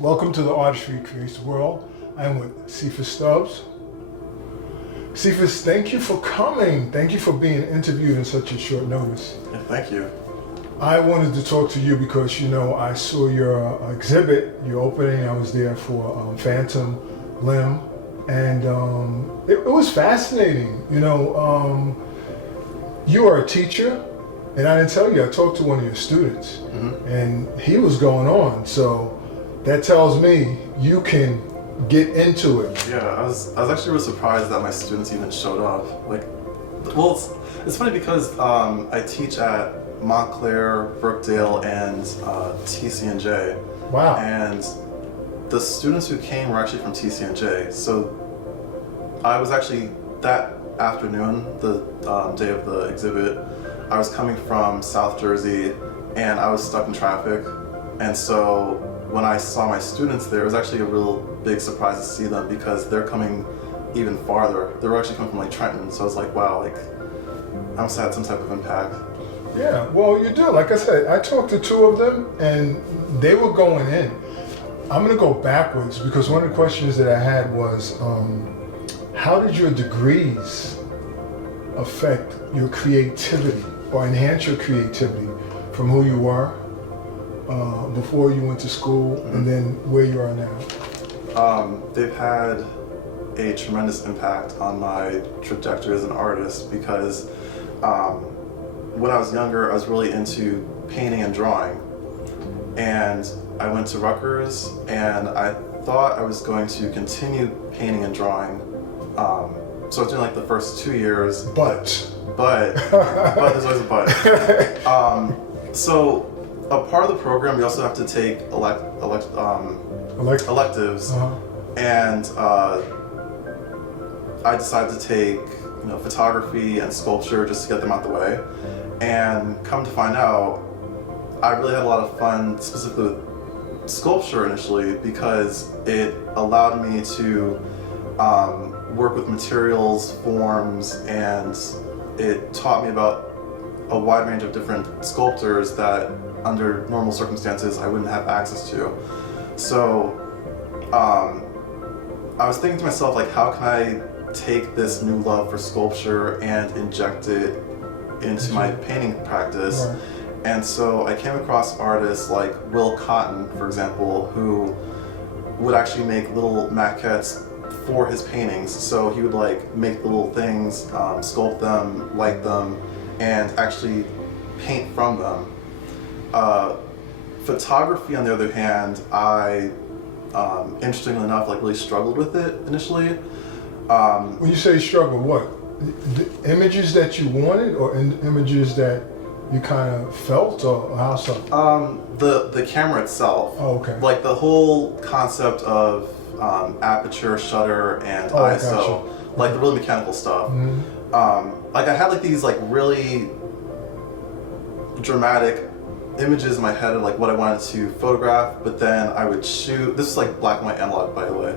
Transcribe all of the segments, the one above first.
Welcome to the Artist-Ceaphas world. I'm with Ceaphas Stubbs. Ceaphas, thank you for coming. Thank you for being interviewed in such a short notice. Yeah, thank you. I wanted to talk to you because, I saw your exhibit, your opening. I was there for Phantom Limb, and it was fascinating. You are a teacher, and I didn't tell you, I talked to one of your students, and he was going on. So that tells me you can get into it. Yeah, I was actually really surprised that my students even showed up. It's funny because I teach at Montclair, Brookdale, and TCNJ. Wow. And the students who came were actually from TCNJ. So I was actually, that afternoon, the day of the exhibit, I was coming from South Jersey and I was stuck in traffic. And so when I saw my students there, it was actually a real big surprise to see them because they're coming even farther. They were actually coming from Trenton, so I was like, wow, I must have had some type of impact. Yeah, well, you do. Like I said, I talked to two of them and they were going in. I'm going to go backwards because one of the questions that I had was, how did your degrees affect your creativity or enhance your creativity from who you were before you went to school and then where you are now? They've had a tremendous impact on my trajectory as an artist because when I was younger, I was really into painting and drawing. And I went to Rutgers and I thought I was going to continue painting and drawing. So I was doing the first 2 years. But there's always a but. So a part of the program, you also have to take electives. And I decided to take photography and sculpture just to get them out the way. And come to find out, I really had a lot of fun specifically with sculpture initially because it allowed me to work with materials, forms, and it taught me about a wide range of different sculptors that under normal circumstances I wouldn't have access to. So I was thinking to myself, how can I take this new love for sculpture and inject it into my painting practice? Right. And so I came across artists like Will Cotton, for example, who would actually make little maquettes for his paintings. So he would make the little things, sculpt them, light them, and actually paint from them. Photography, on the other hand, I, interestingly enough, really struggled with it initially. When you say struggle, what? The images that you wanted or images that you kind of felt, or how so? The camera itself. Oh, okay. The whole concept of aperture, shutter, and ISO. Gotcha. The really mechanical stuff. Mm-hmm. I had these really dramatic images in my head of what I wanted to photograph, but then I would shoot. This was black and white analog, by the way.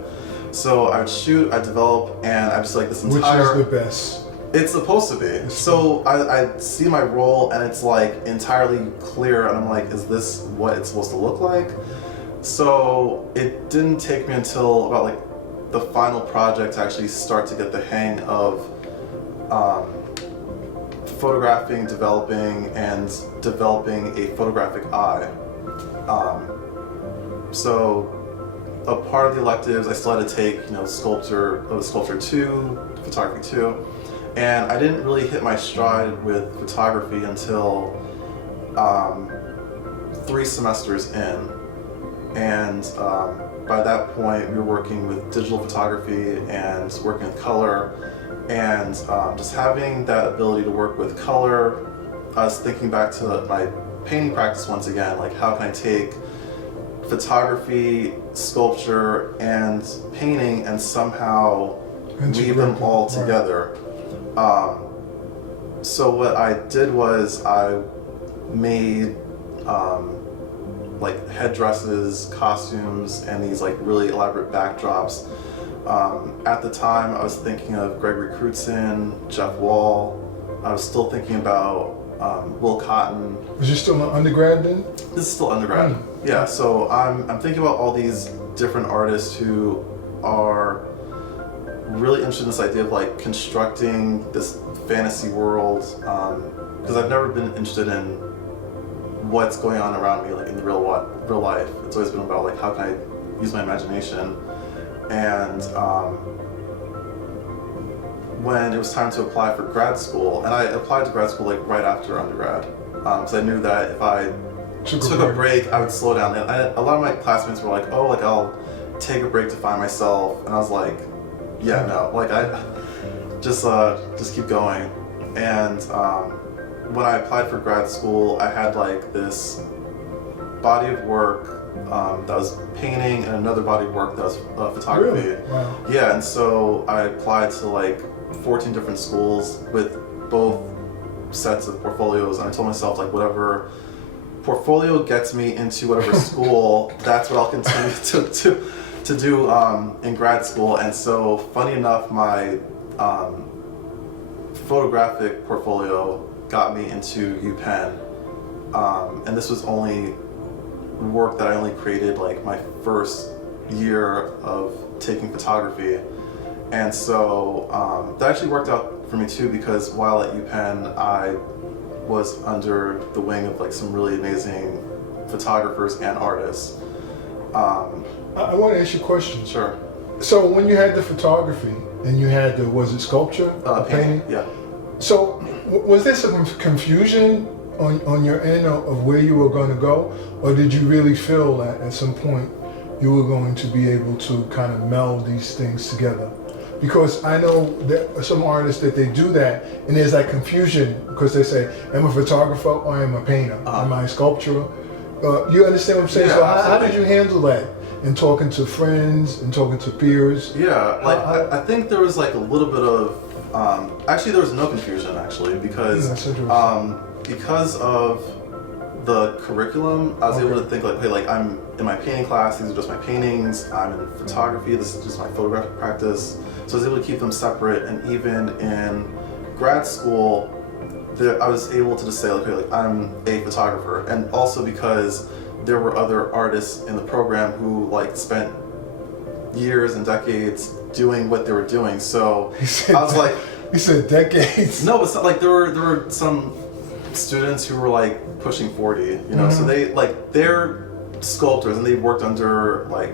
So I would shoot, I'd develop, and I just this entire. Which is the best? It's supposed to be. So I see my roll and it's entirely clear, and I'm is this what it's supposed to look like? So it didn't take me until about the final project to actually start to get the hang of photographing, developing a photographic eye. So a part of the electives, I still had to take, sculpture 2, photography 2, and I didn't really hit my stride with photography until 3 semesters in. And by that point, we were working with digital photography and working with color, and just having that ability to work with color, I was thinking back to my painting practice once again, how can I take photography, sculpture, and painting and somehow weave them all together. So what I did was I made headdresses, costumes, and these really elaborate backdrops. At the time, I was thinking of Gregory Crutzen, Jeff Wall. I was still thinking about Will Cotton. Was you still an undergrad then? This is still undergrad. Yeah, so I'm thinking about all these different artists who are really interested in this idea of like constructing this fantasy world, because I've never been interested in what's going on around me, like in the real life. It's always been about like how can I use my imagination. And when it was time to apply for grad school, and I applied to grad school like right after undergrad, because I knew that if I took a break, I would slow down. And a lot of my classmates were like, "Oh, like I'll take a break to find myself," and I was like, "Yeah, no, like I just keep going." And when I applied for grad school, I had like this body of work that was painting and another body of work that was photography. Really? Wow. Yeah, and so I applied to like 14 different schools with both sets of portfolios, and I told myself like whatever portfolio gets me into whatever school, that's what I'll continue to do in grad school. And so funny enough, my photographic portfolio got me into UPenn, and this was only work that I only created like my first year of taking photography. And so that actually worked out for me too, because while at UPenn I was under the wing of like some really amazing photographers and artists. I want to ask you a question. Sure. So when you had the photography and you had the, was it sculpture? Painting? Yeah. So was there some confusion on your end of where you were going to go, or did you really feel that at some point you were going to be able to kind of meld these things together? Because I know that some artists that they do that, and there's like confusion because they say, "Am I a photographer or am I a painter? Am I a sculptor?" You understand what I'm saying? Yeah, so how did you handle that in talking to friends and talking to peers? Yeah, like I think there was like a little bit of actually there was no confusion actually, because because of the curriculum, I was able to think like, hey, like I'm in my painting class, these are just my paintings. I'm in photography, this is just my photographic practice. So I was able to keep them separate, and even in grad school, I was able to just say like, hey, like I'm a photographer, and also because there were other artists in the program who like spent years and decades doing what they were doing. So I was like, you said decades. No, it's not like there were some students who were like pushing 40, you know, so they like they're sculptors and they worked under like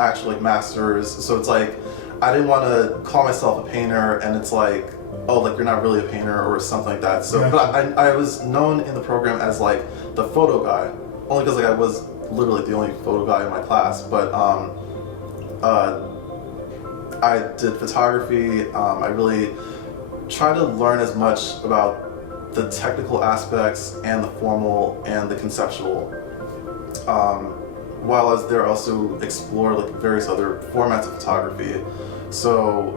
actual like masters. So it's like I didn't want to call myself a painter, and it's like, oh, like you're not really a painter or something like that. So, but I was known in the program as like the photo guy, only because like I was literally the only photo guy in my class. But I did photography. I really tried to learn as much about the technical aspects and the formal and the conceptual. While I was there, I also explored like various other formats of photography. So,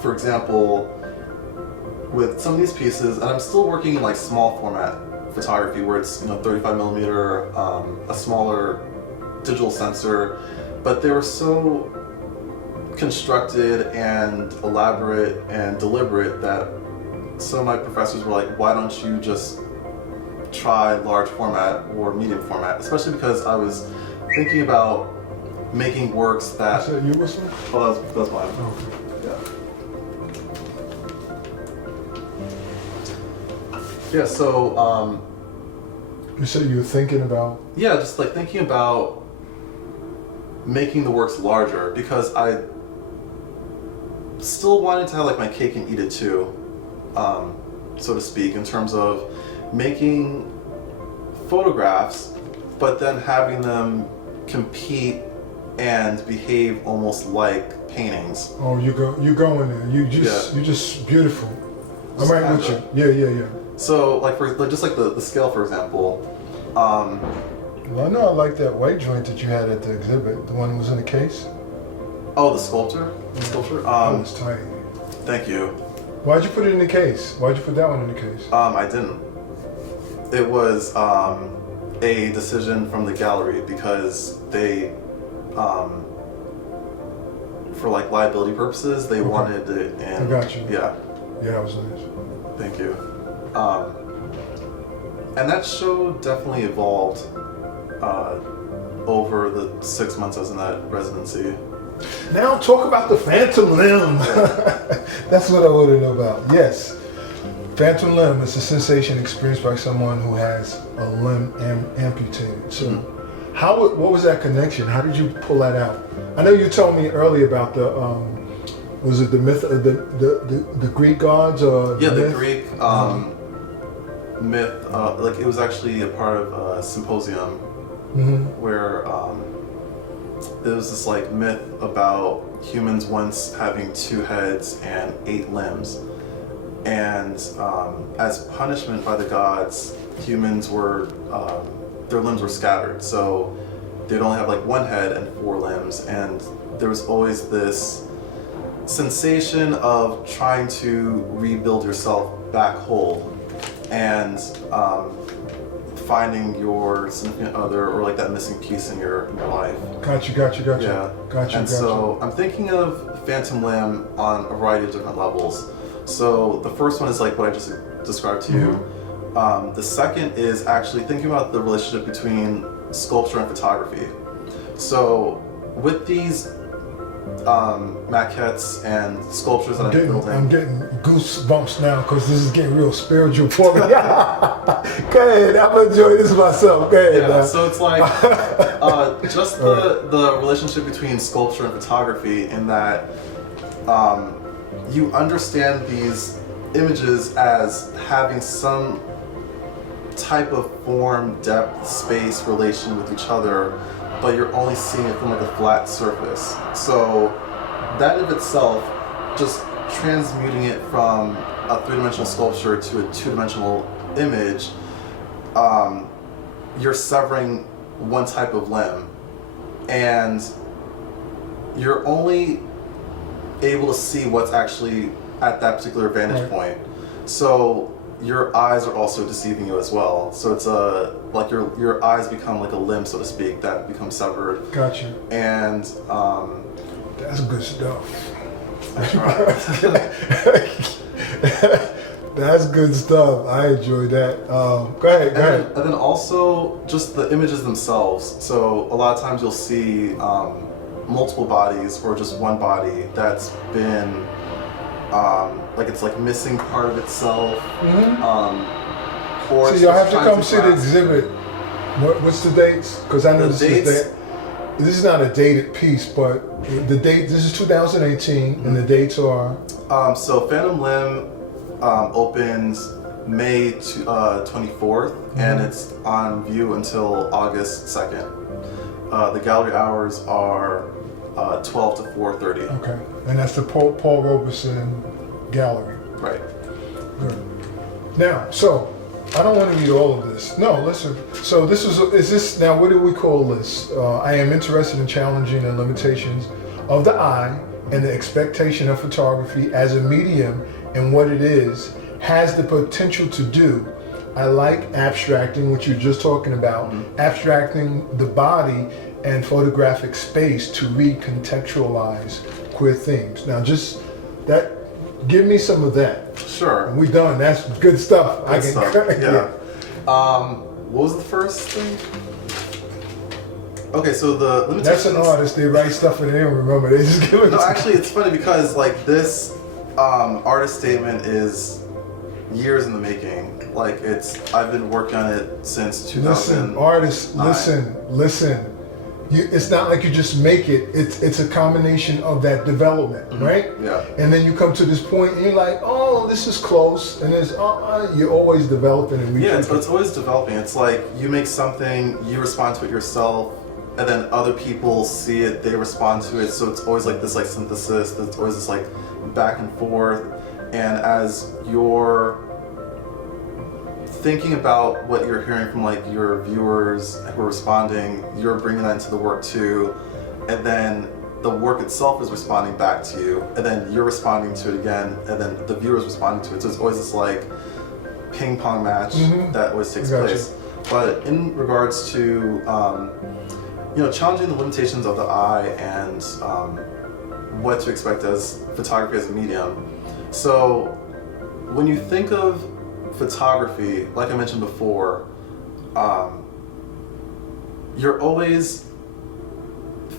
for example, with some of these pieces, and I'm still working in like small format photography where it's 35 millimeter, a smaller digital sensor, but they were so constructed and elaborate and deliberate that some of my professors were like, why don't you just try large format or medium format? Especially because I was thinking about making works that... Is that you whistling? Oh, that's mine. Okay. Yeah, so... you said you were thinking about... Yeah, just like thinking about making the works larger, because I still wanted to have like my cake and eat it too, so to speak, in terms of making photographs, but then having them compete and behave almost like paintings. Oh, you go in there. You just beautiful. I'm right with you. Yeah. So like for like just like the scale, for example. Well, I know I like that white joint that you had at the exhibit. The one that was in the case. Oh, the sculpture. The sculpture. That was tight. Thank you. Why'd you put it in the case? Why'd you put that one in the case? I didn't. It was a decision from the gallery because they, for like liability purposes, they wanted it in. I got you. Yeah. Yeah, that was nice. Thank you. And that show definitely evolved over the 6 months I was in that residency. Now talk about the phantom limb. That's what I want to know about. Yes. Phantom limb is a sensation experienced by someone who has a limb amputated. So what was that connection? How did you pull that out? I know you told me earlier about the, was it the myth, the Greek gods? Or Yeah, the myth? Greek myth, like it was actually a part of a symposium where there was this like myth about humans once having 2 heads and 8 limbs. And as punishment by the gods, humans were, their limbs were scattered. So they'd only have like 1 head and 4 limbs. And there was always this sensation of trying to rebuild yourself back whole and finding your significant other or like that missing piece in your life. Gotcha. Yeah. And so I'm thinking of phantom limb on a variety of different levels. So the first one is like what I just described to you. The second is actually thinking about the relationship between sculpture and photography. So with these maquettes and sculptures that I'm building. I'm getting goosebumps now because this is getting real spiritual for me. Go ahead, I'm enjoying this myself. Go ahead. Yeah, so it's like just the relationship between sculpture and photography in that you understand these images as having some type of form, depth, space relation with each other, but you're only seeing it from like a flat surface. So that of itself, just transmuting it from a 3-dimensional sculpture to a 2-dimensional image, you're severing one type of limb, and you're only able to see what's actually at that particular vantage point. So your eyes are also deceiving you as well. So it's like your eyes become like a limb, so to speak, that becomes severed. Gotcha. And that's good stuff. that's right. That's good stuff. I enjoy that. Go ahead. And then also just the images themselves. So a lot of times you'll see multiple bodies or just one body that's been like it's like missing part of itself. Or So it's y'all just have to trying come see the grasp. exhibit. What's the dates? Because I know The this is not a dated piece, but the date. This is 2018, and the dates are. So Phantom Limb opens May 24th, and it's on view until August 2nd. The gallery hours are 12 to 4:30. Okay, and that's the Paul Robeson Gallery. Right. Good. Now, so I don't want to read all of this. No, listen. So is this now? What do we call this? I am interested in challenging the limitations of the eye and the expectation of photography as a medium and what it has the potential to do. I like abstracting, what you're just talking about, abstracting the body and photographic space to recontextualize queer themes. Now, just that, give me some of that. Sure. And we done. That's good stuff. Good stuff. Yeah. What was the first thing? Okay, so the limitations. That's an artist. They write stuff and they don't remember. They just give it. No, actually, it's funny because like this artist statement is years in the making. Like I've been working on it since 2000. Listen, artists, listen. It's not like you just make it. It's a combination of that development, right? Yeah. And then you come to this point, and you're like, oh, this is close, and it's you're always developing and Yeah, it's always developing. It's like you make something, you respond to it yourself, and then other people see it, they respond to it. So it's always like this like synthesis. There's always this like back and forth, and as you're thinking about what you're hearing from like your viewers who are responding, you're bringing that into the work too, and then the work itself is responding back to you, and then you're responding to it again, and then the viewer's responding to it. So it's always this like ping pong match that always takes place. But in regards to challenging the limitations of the eye and what to expect as photography as a medium. So when you think of photography, like I mentioned before, you're always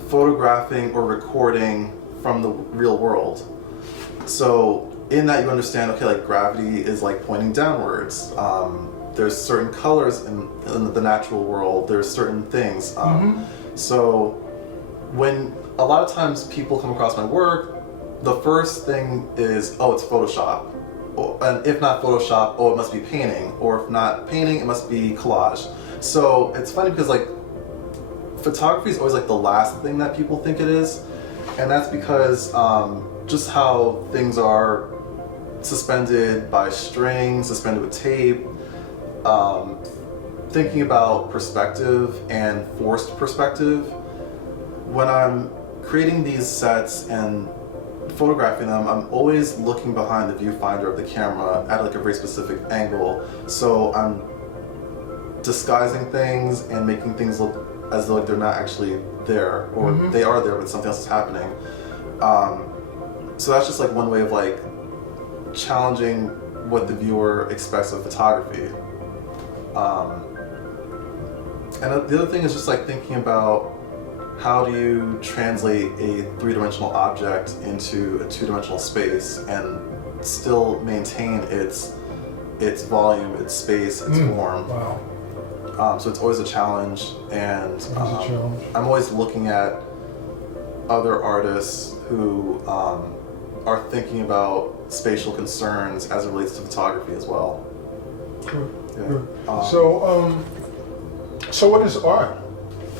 photographing or recording from the real world. So in that you understand, okay, like gravity is like pointing downwards. There's certain colors in the natural world. There's certain things. So when a lot of times people come across my work, the first thing is, oh, it's Photoshop. And if not Photoshop, oh, it must be painting. Or if not painting, it must be collage. So it's funny because like photography is always like the last thing that people think it is. And that's because just how things are suspended by string, suspended with tape, thinking about perspective and forced perspective. When I'm creating these sets and photographing them, I'm always looking behind the viewfinder of the camera at like a very specific angle. So I'm disguising things and making things look as though like they're not actually there, or they are there but something else is happening. So that's just like one way of like challenging what the viewer expects of photography. And the other thing is just like thinking about how do you translate a three-dimensional object into a two-dimensional space and still maintain its volume, its space, its form. Wow. So it's always a challenge, and challenge. I'm always looking at other artists who are thinking about spatial concerns as it relates to photography as well. Good. Yeah. Good. So what is art?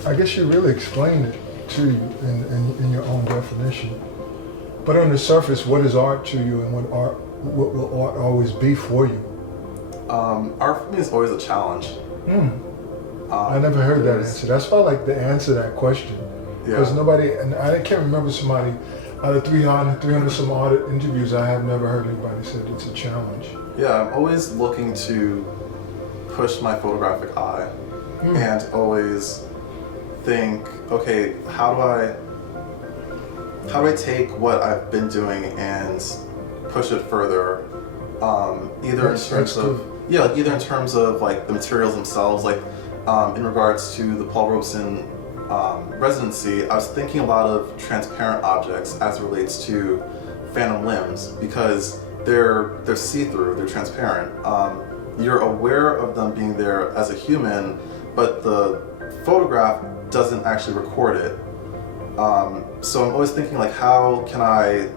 I guess you really explained it to you in your own definition. But on the surface, what is art to you, and what will art always be for you? Art for me is always a challenge. I never heard that answer. That's why I like to answer that question. Because nobody, and I can't remember somebody, out of 300 some odd interviews, I have never heard anybody say it's a challenge. Yeah, I'm always looking to push my photographic eye and always think, okay, how do I take what I've been doing and push it further? Either in terms of like the materials themselves, like in regards to the Paul Robeson residency, I was thinking a lot of transparent objects as it relates to phantom limbs, because they're see-through, they're transparent. You're aware of them being there as a human, but the photograph doesn't actually record it. So I'm always thinking like, how can I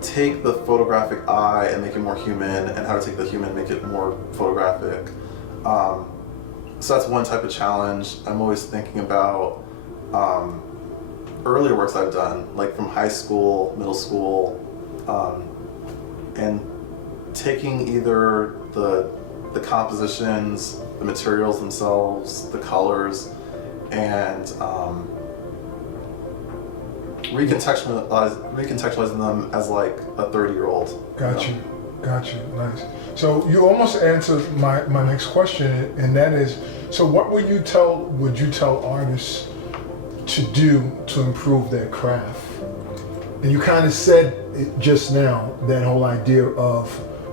take the photographic eye and make it more human, and how to take the human and make it more photographic. So that's one type of challenge. I'm always thinking about earlier works I've done, like from high school, middle school, and taking either the compositions, the materials themselves, the colors, and recontextualizing them as like a 30-year-old. Got you. Nice. So you almost answered my next question, and that is, so what would you tell artists to do to improve their craft? And you kind of said it just now, that whole idea of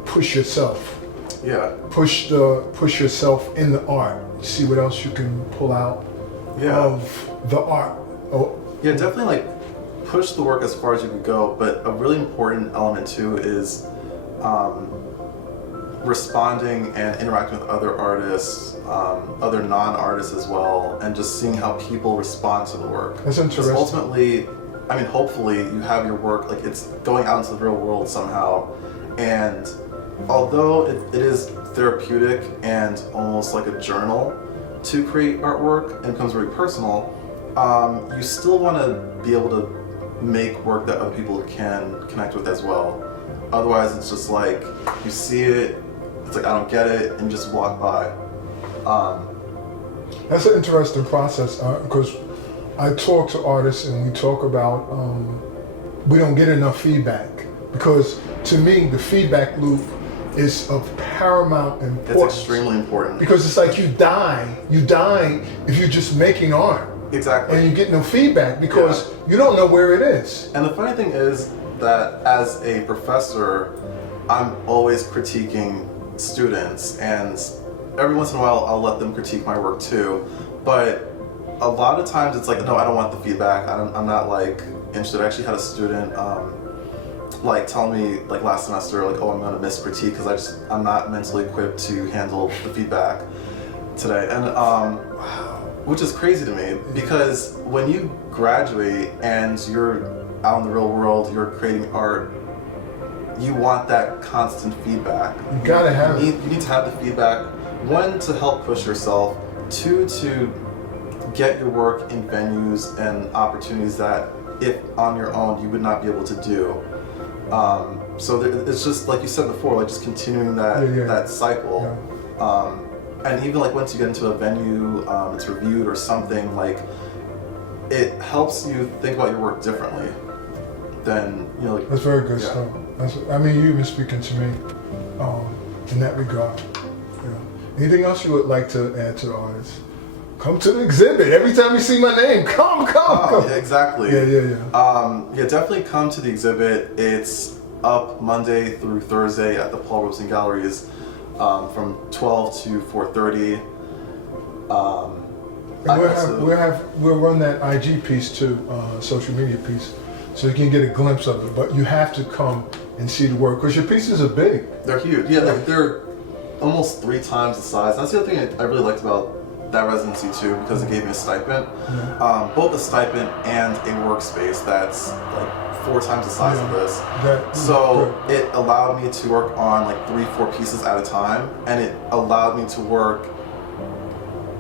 push yourself. Yeah. Push yourself in the art. See what else you can pull out of the art. Yeah, definitely like push the work as far as you can go, but a really important element too is responding and interacting with other artists, other non-artists as well, and just seeing how people respond to the work. That's interesting. Because ultimately, I mean, hopefully you have your work, like it's going out into the real world somehow, and although it is therapeutic and almost like a journal to create artwork and becomes very personal, you still want to be able to make work that other people can connect with as well. Otherwise, it's just like you see it, it's like I don't get it, and just walk by. That's an interesting process, because I talk to artists and we talk about we don't get enough feedback, because to me the feedback loop is of paramount importance. It's extremely important. Because it's like you die if you're just making art. Exactly. And you get no feedback because you don't know where it is. And the funny thing is that as a professor, I'm always critiquing students, and every once in a while I'll let them critique my work too. But a lot of times it's like, no, I don't want the feedback. I'm not like interested. I actually had a student like tell me like last semester, like, oh, I'm gonna miss critique because I'm not mentally equipped to handle the feedback today. And which is crazy to me, because when you graduate and you're out in the real world, you're creating art, you want that constant feedback. You gotta have it. You need to have the feedback, one, to help push yourself, two, to get your work in venues and opportunities that if on your own you would not be able to do. So it's just like you said before, like just continuing that cycle. Yeah. And even like once you get into a venue, it's reviewed or something, like it helps you think about your work differently than, you know. Like, that's very good stuff. I mean, you've been speaking to me in that regard. Yeah. Anything else you would like to add to the artist? Come to the exhibit. Every time you see my name, come. Yeah, exactly. Yeah. Definitely come to the exhibit. It's up Monday through Thursday at the Paul Robeson Galleries from 12 to 4:30. We'll run that IG piece too, social media piece, so you can get a glimpse of it. But you have to come and see the work because your pieces are big. They're huge. Yeah, they're almost 3 times the size. That's the other thing I really liked about that residency too, because it gave me a stipend, both a stipend and a workspace that's like 4 times the size of this. So it allowed me to work on like 3-4 pieces at a time, and it allowed me to work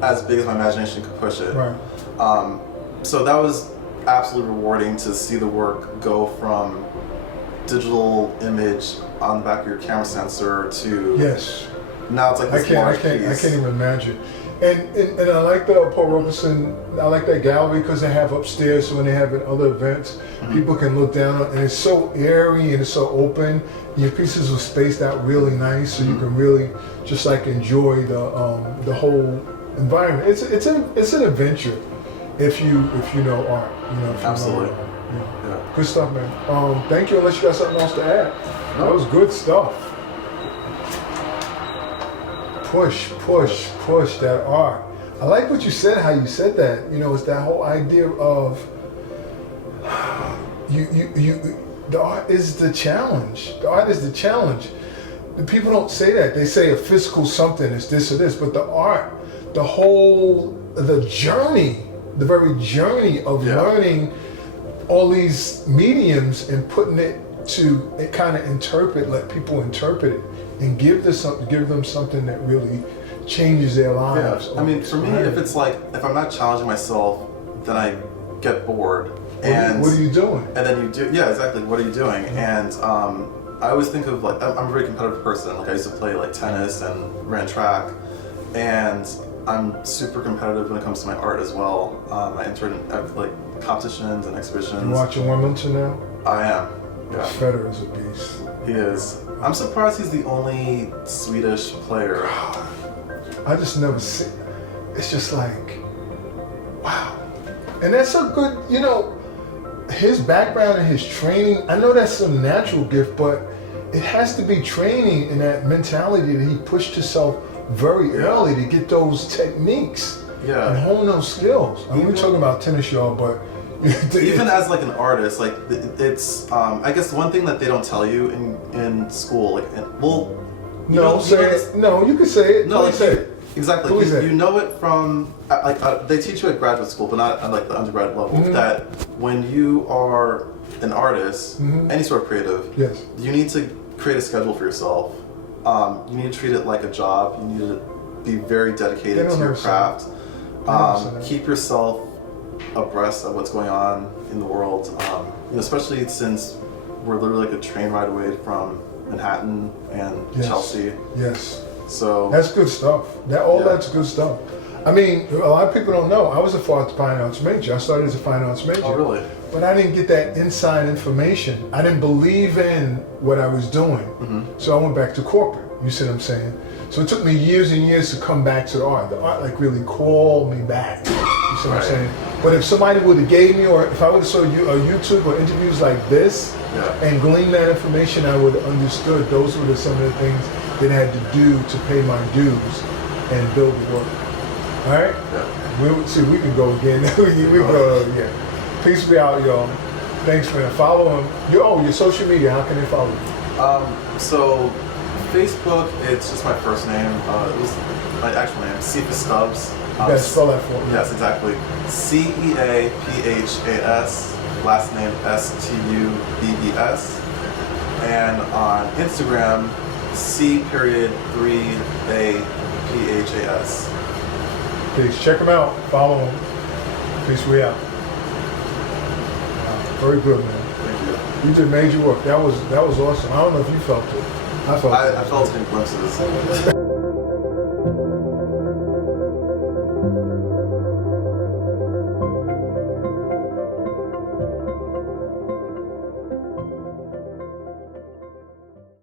as big as my imagination could push it. Right. So that was absolutely rewarding to see the work go from digital image on the back of your camera sensor to now it's like this large piece. I can't even imagine. And I like the Paul Robeson, I like that gallery because they have upstairs, so when they have other events, people can look down on it, and it's so airy and it's so open. Your pieces are spaced out really nice, so you can really just like enjoy the whole environment. It's an adventure if you know art. You know, absolutely. Yeah. Good stuff, man. Thank you. Unless you got something else to add, that was good stuff. Push that art. I like what you said, how you said that. You know, it's that whole idea of the art is the challenge. The art is the challenge. The people don't say that. They say a physical something is this or this, but the art, the journey, the very journey of learning all these mediums and putting it to kind of interpret, let people interpret it, and give them something that really changes their lives. Yeah. I mean, for me, if I'm not challenging myself, then I get bored. And what are you doing? And then you do, exactly. What are you doing? And I always think of like, I'm a very competitive person. Like I used to play like tennis and ran track, and I'm super competitive when it comes to my art as well. I entered in like competitions and exhibitions. You watching Wimbledon now? I am. Yeah. Federer's a beast. He is. I'm surprised he's the only Swedish player. I just never see. It's just like, wow. And that's so good, you know, his background and his training, I know that's some natural gift, but it has to be training and that mentality that he pushed himself very early to get those techniques and hone those skills. I mean, we're talking about tennis, y'all, but even as like an artist, like it's I guess one thing that they don't tell you in school, like you can say it. No, like say it. Exactly. You know it from they teach you at graduate school, but not at like the undergrad level. That when you are an artist, any sort of creative, you need to create a schedule for yourself. You need to treat it like a job. You need to be very dedicated to your craft. Keep yourself abreast of what's going on in the world, especially since we're literally like a train ride away from Manhattan and Chelsea. Yes. So that's good stuff. That's good stuff. I mean, a lot of people don't know. I was a fine arts major. I started as a fine arts major. Oh, really? But I didn't get that inside information. I didn't believe in what I was doing. So I went back to corporate. You see what I'm saying? So it took me years and years to come back to the art. The art like really called me back. You see what I'm saying? But if somebody would have gave me, or if I would have saw YouTube or interviews like this and gleaned that information, I would have understood those were some of the things that I had to do to pay my dues and build the work. All right? Yeah. We can go again. we go again. Peace be out, y'all. Thanks, man. Follow him. Your social media, how can they follow you? So Facebook, it's just my first name. It was my actual name, Ceaphas Stubbs. You spell that for me. Yes, exactly. Ceaphas, last name Stubbs. And on Instagram, C.3APHAS. Peace. Check him out. Follow him. Peace. We out. Very good, man. Thank you. You did major work. That was awesome. I don't know if you felt it. I felt it in glimpses.